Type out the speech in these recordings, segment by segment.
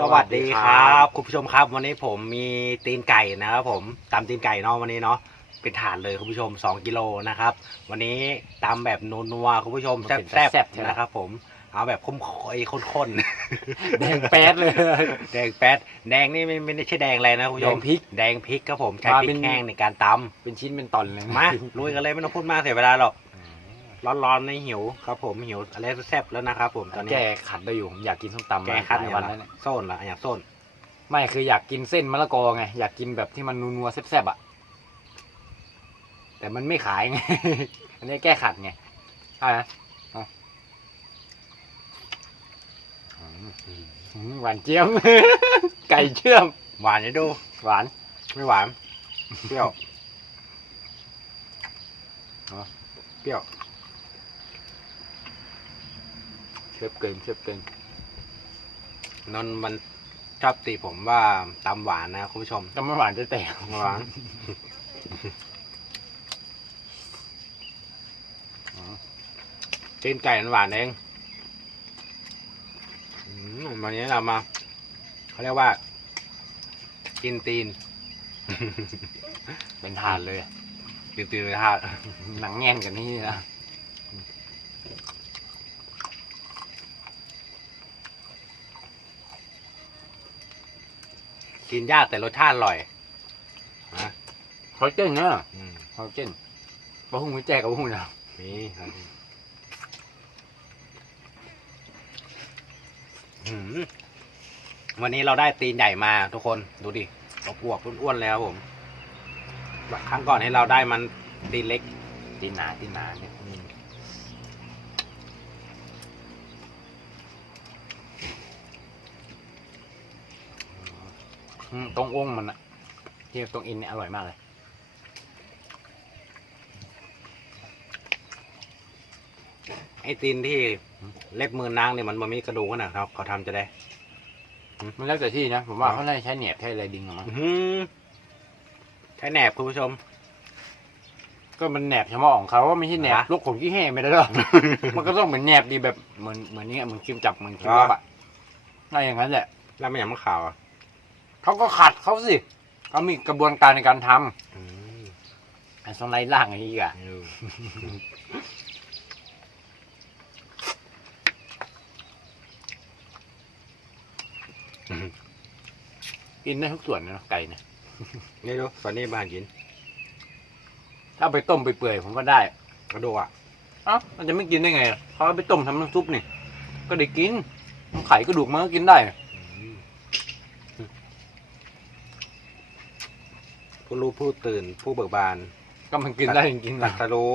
สวัสดีครับ คุณผู้ชมครับ วันนี้ผมมีตีนไก่นะครับผมตำตีนไก่เนาะวันนี้เนาะเป็นถาดเลยคุณผู้ชม 2กิโลนะครับ วันนี้ตำแบบนัวๆคุณผู้ชมมันเป็นแซ่บแซ่บใช่ไหมๆนะครับ ผมเอาแบบข้มๆข้นแดงแป๊ดเลยๆแดงแป๊ดแดงนี่ไม่ไม่ได้ใช่แดงอะไรนะคุณผู้ชมแดงพริกแดงพริกครับผมใช้มาพริเป็กนแห้งในการตเป็นชิ้นเป็นตอนเลยำมาลุยกันเลยไม่ต้องพูดมากเสียเวลาหรอก ร้อนๆในหิวครับผมหิวอะไรแซ่บแล้วนะครับผมตอนนี้แกขัดได้อยู่ผมอยากกินส้มตำแกคัดหเนี่ลายยวันละแล้วเนี่ยโซนละอยากโซนไม่คืออยากกินเส้นมะละกอไงอยากกินแบบที่มันนัวๆแซ่บๆอะแต่มันไม่ขายไงอันนี้แก้ขัดไงใช่ไหมเอาอืมหวานเจี๊ยมไก่เชื่อม หวานจะดู หวาน ไม่หวาน เปรี้ยวอ๋อเปรี้ยว เชื่อมเกินเชื่อมเกินนนท์มันชอบตีผมว่าตำหวานนะคุณผู้ชมก็ไม่หวานจะแตกหวานอ๋อตีนไก่มันหวานเองอืมวันนี้เรามาเขาเรียกว่า กินตีน เป็นทานเลยอะกินตีนไปทาดหนังแง่นกันนี่นะ กินยากแต่รสชาติอร่อยนะเขาเจ้นเนอะอืมเขาเจ้นบ่หุ้งไม่แจกกับบ่หุ้งนะนี่ครับอืมวันนี้เราได้ตีนใหญ่มาทุกคนดูดิเราปวบอ้วนๆแล้วผมครั้งก่อนให้เราได้มันตีนเล็กตีนหนาตีนหนาเนี่ยอืม ตรงองค์มันอะที่ตรงอินเนี่ยอร่อยมากเลย ไอ้ตีนที่เล็บมือนางเนี่ยมันมันมีกระดูกนะครับ เขาทำจะได้ มันแล้วแต่ที่นะ ผมว่าครับเขาน่าจะใช้เหนียบใช้อะไรดึงออกมาอื้อหือใช้แหนบคุณผู้ชม ก็มันแหนบเฉพาะของเขาว่าไม่ใช่แหนบอะลูกของขี้แห่ไม่ได้หรอกมันก็ต้องเหมือนแหนบดีแบบเหมือนเหมือนนี้เหมือนคิมจับเหมือนคิมอะล็อกอะน่าอย่างนั้นแหละ แล้วไม่อย่างมะขาวอะ เขาก็ขัดเขาสิเขามีกระบวนการในการทอืมำไอ้สไลด์ล่างอย่างนี้อีกอะเออกินได้ทุกส่วนนะเนอะไก่เนี่ยนี่ดูตอนนี้บานกิน ถ้าเอาไปต้มไปเปื่อยผมก็ได้กระดูกอะเอ้ามันจะไม่กินได้ไงเขาเอาไปต้มทำน้ำซุปนี่ ก็ได้กินไข่กระดูกมันก็กินได้ อืม ผู้รู้ผู้ตื่นผู้เบิกบานก็มันกินได้จริงๆตรันะสรู้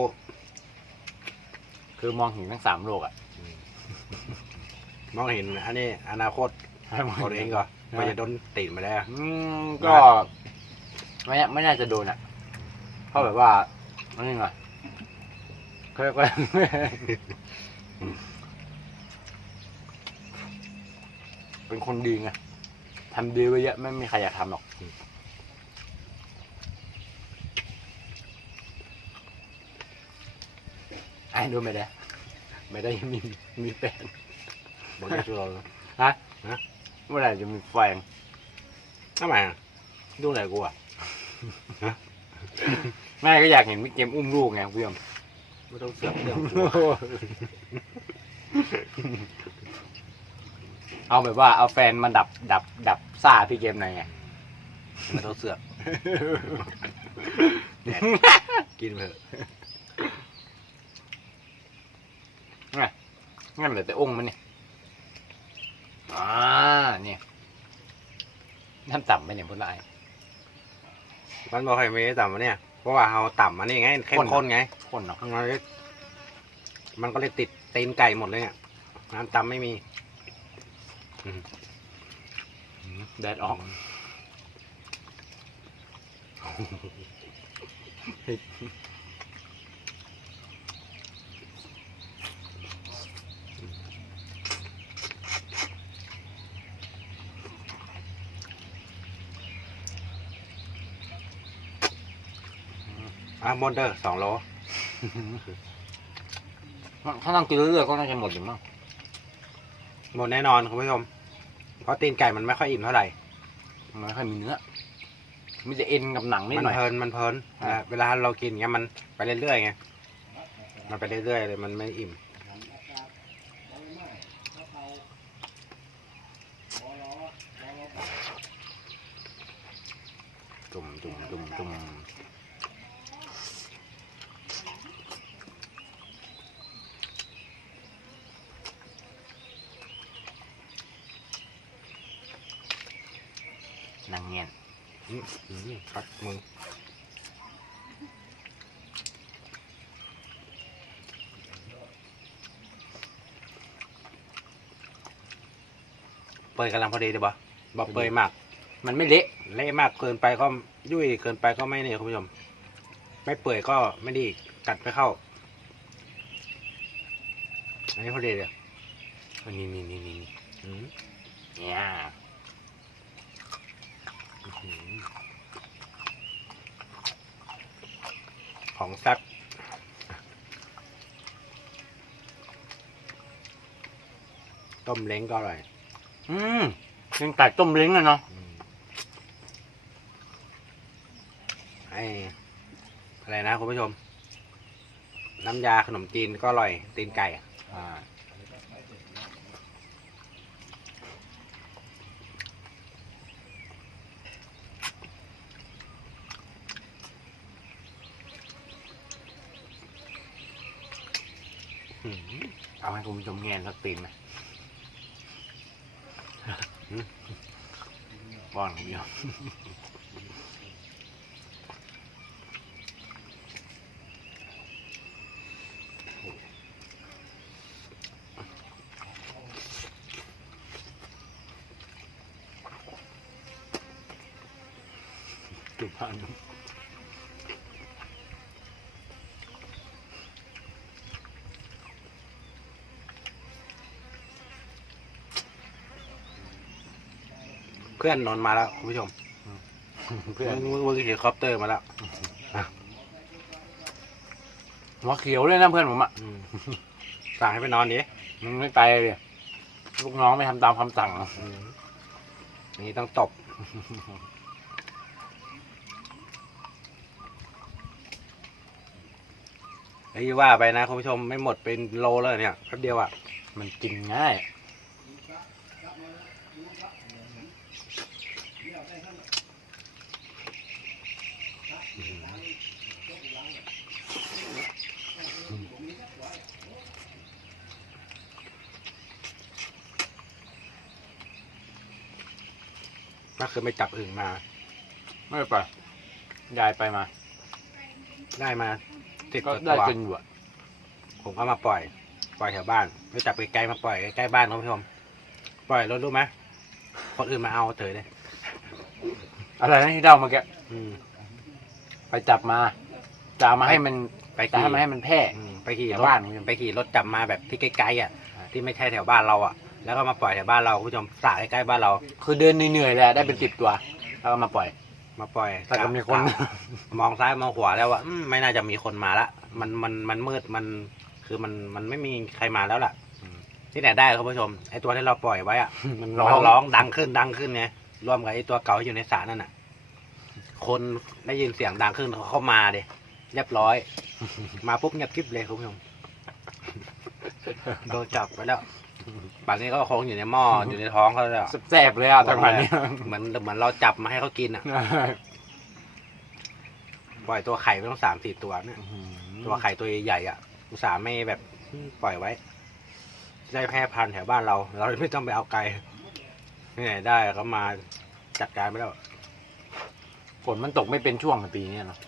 คือมองเห็นทั้งสามโลกอะมองเห็นอันนี้อนาคตตัวเองก่อนไม่จะโดนตีนมาแล้ว อืมก็ไม่น่าไม่น่าจะโดนอะเพราะแบบว่าอันนี้ไงเขาเรียกว่า เป็นคนดีไงทำดีไว้เยอะไม่มีใครอยากทำหรอก ไอ้ดูไม่ได้ ไม่ได้มีมีแฟนบอกจะช่วยเราฮะฮะเมื่อไหร่จะมีแฟนทำไมอะดูอะไรกูอะแม่ก็อยากเห็นพี่เกมอุ้มลูกไงพี่ยมไม่ต้องเสือกเรื่องกูเอาแบบว่าเอาแฟนมาดับดับ ดับซ่าพี่เกมหน่อยไงไม่ต้องเสือกแดดกินไปเถอะ งั้นเหลือแต่องค์มันนี่อ่าเนี่ยน้ำต่ำไปเนี่ยพุทธไอมันบอกให้ไม่ได้ต่ำมาเนี่ย เพราะว่าเราต่ำมานี่ไงเข้มข้นข้นไงคนเนาะมันเลยมันก็เลยติดตีนไก่หมดเลยเนี่ยน้ำตำไม่มีแดดออก มดเดอร์สองโลถ้านั่งกินเรื่อยๆก็น่าจะหมดอยู่มั้งหมดแน่นอนคุณผู้ชม เพราะตีนไก่มันไม่ค่อยอิ่มเท่าไหร่ มันไม่ค่อยมีเนื้อ มีแต่เอ็นกับหนังนิดมันหน่อย เพลินมันเพลินอ่าเวลาเรากินอย่างเงี้ยมันไปเรื่อยๆไง มันไปเรื่อยๆเลยมันไม่อิ่ม จุ่มจุ่มจุ่มจุ่ม หนัง เงียนอืมอืมครับมึงเปยกำลังพอดีเลยบ่บ่เปยมาก มันไม่เละเละมากเกินไปก็ยุ่ยเกินไปก็ไม่นี่คุณผู้ชม ไม่เปื่อยก็ไม่ดีกัดไม่เข้า อันนี้พอดีเลยอันนี้นี่นี่นี่นี่อืมเนี่ยอื้อหือ ของแซ่บต้มเล้งก็อร่อย อืมยังไก่ต้มเล้งเลยเนาะอืมไออะไรนะคุณผู้ชม น้ำยาขนมจีนก็อร่อย ตีนไก่อะอ่า อื้อหือ เอาให้คุณผู้ชมแงนสักตีนไหมอืมป้อนคุณผู้ชม จุบพัน เพื่อนนอนมาแล้วคุณผู้ชม เพื่อนมึงมึงเฮลิคอปเตอร์มาแล้วหัวเขียวเลยนะเพื่อนผมอะอืมสั่งให้ไปนอนดิมันไม่ไปเลยลูกน้องไม่ทำตามคำสั่งอืมนี่ต้องตบไอ้ยว่าไปนะคุณผู้ชมไม่หมดเป็นโลแล้วเนี่ยแป๊บเดียวอะ มันกินง่าย ก็คือไม่จับอึ่งมา ไม่ไปยายไปมา ได้มาติดก็กับได้ตัวกินอยู่อะผมก็มาปล่อย ปล่อยแถวบ้านไม่จับไกลๆมาปล่อยใกล้ๆบ้านคุณผู้ชมปล่อยรถรู้ไหมคนอื่นมาเอาเถอะเลยอะไรนะที่เล่าเมื่อกี้อืม ไปจับมาจะเอามาให้มันไปจะขี่ให้มันให้มันแพร่ อืมไปขี่แถรวถบ้านคุณผู้ชมไปขี่รถจับมาแบบที่ไกลๆอะใช่ที่ไม่ใช่แถวบ้านเราอะ แล้วก็มาปล่อยแถวบ้านเราคุณผู้ชมสระใกล้ๆบ้านเรา คือเดินเหนื่อยๆเลยอะได้เป็นสิบตัว แล้วก็มาปล่อย มาปล่อยแต่ก็มีคน กะมองซ้ายมองขวาแล้วว่าอืมไม่น่าจะมีคนมาละมันมันมันมืดมัน คือมันมันไม่มีใครมาแล้วล่ะอืมที่ไหนได้คุณผู้ชมไอตัวที่เราปล่อยไว้อะมันร้ร้อองงร้องดังขึ้นดังขึ้นไงรวมกับไอตัวเก่าที่อยู่ในสระนั่นน่ะ คนได้ยินเสียงดังขึ้นเขาเข้ามาเดเรียบร้อย มาปุ๊บเงียบกริบเลยคุณผู้ชมโดนจับไปแล้ว ป่านนี้ก็คงอยู่ในหม้ออยู่ในท้องเขาแล้วแสบๆเลยอะจังหวะนี้เหมือนเหมือนเราจับมาให้เขากินอะปล่อยตัวไข่ไปต้องสามสี่ตัวเนี่ย ตัวไข่ตัวใหญ่ๆอะอุตส่าห์ไม่แบบปล่อยไว้จะได้แพร่พันธุ์แถวบ้านเรา เราไม่ต้องไปเอาไกลที่ไหนได้เขามาจัดการไปแล้วฝนมันตกไม่เป็นช่วงในปีนี้เนาะ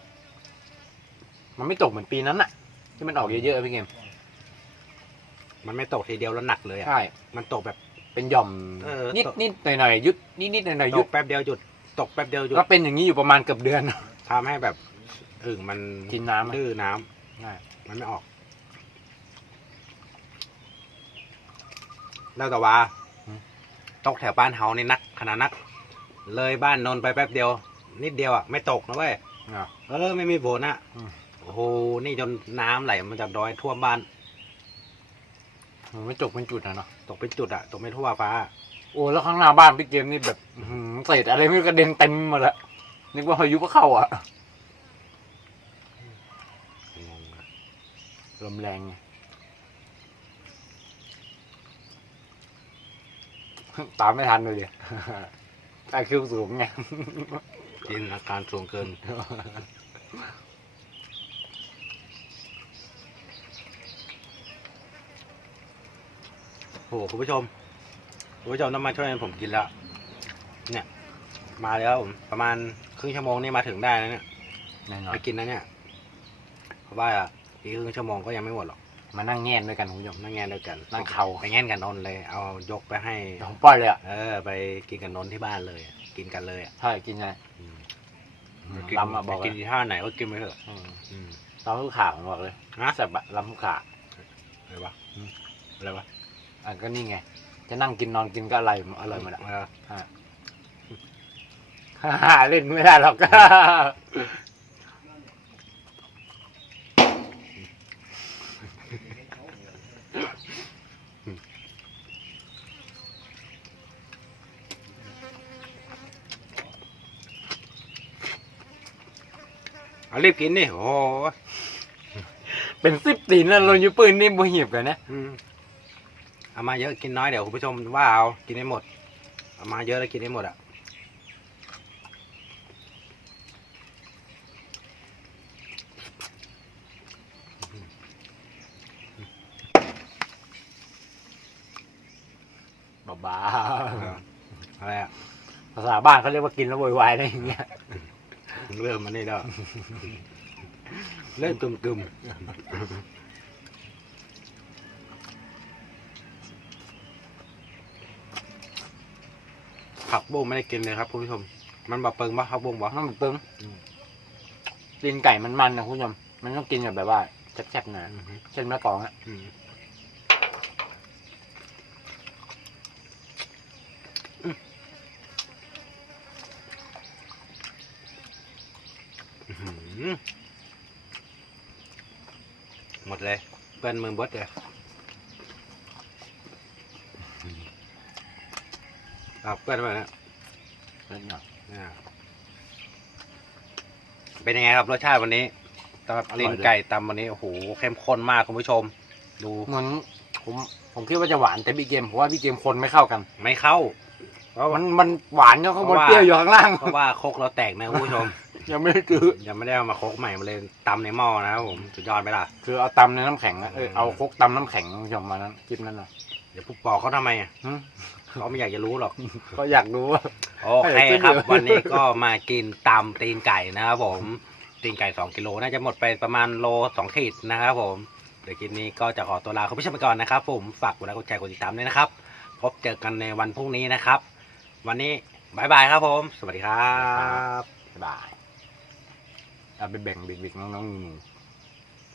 มันไม่ตกเหมือนปีนั้นอะที่มันออกเยอะๆอะพี่เกม มันไม่ตกทีเดียวแล้วหนักเลยอะ ใช่ มันตกแบบ เป็นหย่อมเออ นิดนิดหน่อยหน่อยๆยุดนิดนิดหน่อยหน่อยๆตยุกดแป๊บเดียวหยุด ตกแป๊บเดียวหยุดก็เป็นอย่างนี้อยู่ประมาณเกือบเดือน ทำให้แบบอึ่งมันกินน้ำอะดื้อน้ำใช่มันไม่ออกแล้วแต่ว่าตกแถวบ้านเฮานี่นักขนาดนัก เลยบ้านนนท์ไปแป๊บเดียว นิดเดียวอะไม่ตกนะเว้ย อะ เออไม่มีฝนอะ อืม โอ้โห นี่จนน้ำไหลมาจากดอยท่วมบ้าน มันไม่ตกเป็นจุดอะเนาะตกเป็นจุดอะตกไม่ทั่วฟ้า โอ้แล้วข้างหน้าบ้านพี่เกมนี่แบบอื้อหือเศษอะไรไม่รู้กระเด็นเต็มหมดละนึกว่าพายุก็เข้าอะงงอะลมแรงไงตามไม่ทันเลยไอคิวสูงไง จินอาการสูงเกิน โหคุณผู้ชมคุณผู้ชมต้องมาช่วยผมกินแล้วเนี่ย มาแล้วผมประมาณครึ่งชั่วโมงนี่มาถึงได้แล้วเนี่ยแน่นอนไปกินนะเนี่ยเพราะว่าอีกครึ่งชั่วโมงก็ยังไม่หมดหรอก มานั่งแง่นด้วยกันคุณผู้ชมนั่งแงนด้วยกันนั่งเข่าไปแง่นกันนนท์เลย เอายกไปให้เดี๋ยวผมป้อนเลยอะเออ ไปกินกันนนท์ที่บ้านเลย กินกันเลยอะใช่กินไงอืมกินลำอะบอกกิเลนยที่ท่าไหนก็กินไปเถอะอืมอืม ลำลูกขาผมบอกเลยฮะ แซ่บอะลำลูกขาอะไรวะอืมอะไรวะ อะก็นี่ไง จะนั่งกินนอนกินก็อะไรอร่อยหมดอะเออฮ่าเล่นไม่ได้หรอกเอารีบกินนี่โอ้โหเป็นสิบตีนแล้วเราอยู่ปืนนี่บ่หีบกันนะ เอามาเยอะกินน้อยเดี๋ยวคุณผู้ชมว่าเอากินให้หมด เอามาเยอะแล้วกินให้หมดอะบ้าเอออะไรอะๆภาษาบ้านเขาเรียกว่ากินแล้วโวยวายอะไรอย่างเงี้ยเริ่มมันนี่แล้วเริ่มกึมกึ ผักบุ้งไม่ได้กินเลยครับคุณผู้ชม มันแบบเปิงปะผักบุ้งปะน้ำมันเปิ้งอืม กินไก่มันมันนะคุณผู้ชม มันต้องกินกับแบบว่าแซ่บๆหน่อยอืมเช่นมะละกองอะอืมอื้อหือหมดเลย เปิ้นมือบดเลย อะเปิ้นมาแล้วเล็กหน่อยอ่าเป็นยังไงครับรสชาติวันนี้ตำตีนไก่ตำวันนี้โอ้โหเข้มข้นมากคุณผู้ชม ดูเหมือนผมผมคิดว่าจะหวานแต่พี่เกมผมว่าพี่เกมคนไม่เข้ากัน ไม่เข้าเพราะมัว่านมันหวานก็ข้างบนเพราะว่าเปรี้ยวอยู่ข้างล่างเพราะว่าโคกเราแตกนะคุณผู้ชมยังไม่ได้คือยังไม่ได้เอามาโคกใหม่มาเลยตำในหม้อนะครับผมสุดยอดไหมล่ะคือเอาตำในน้ำแข็งอะเอออืมเอาครกตำน้ำแข็งคุณผู้ชมมานั้นคลิปนั้นนะเดี๋ยวผู้ปอกเขาทำไมอะหึ เขาไม่อยากจะรู้หรอก ก็อยากรู้ว่า โอเคให้ครับขึ้นอยู่วันนี้ก็มากินตำตีนไก่นะครับผม ตีนไก่สองกิโลน่าจะหมดไปประมาณโลสองขีดนะครับผม เดี๋ยวคลิปนี้ก็จะขอตัวลาคุณผู้ชมไปก่อนนะครับ ผม ฝากกดไลค์กดแชร์กดติดตามด้วยนะครับ พบเจอกันในวันพรุ่งนี้นะครับ วันนี้บายบายครับผม สวัสดีครับบ๊ายบายเอาไปแบ่งบิ๊กๆน้องๆหนูๆ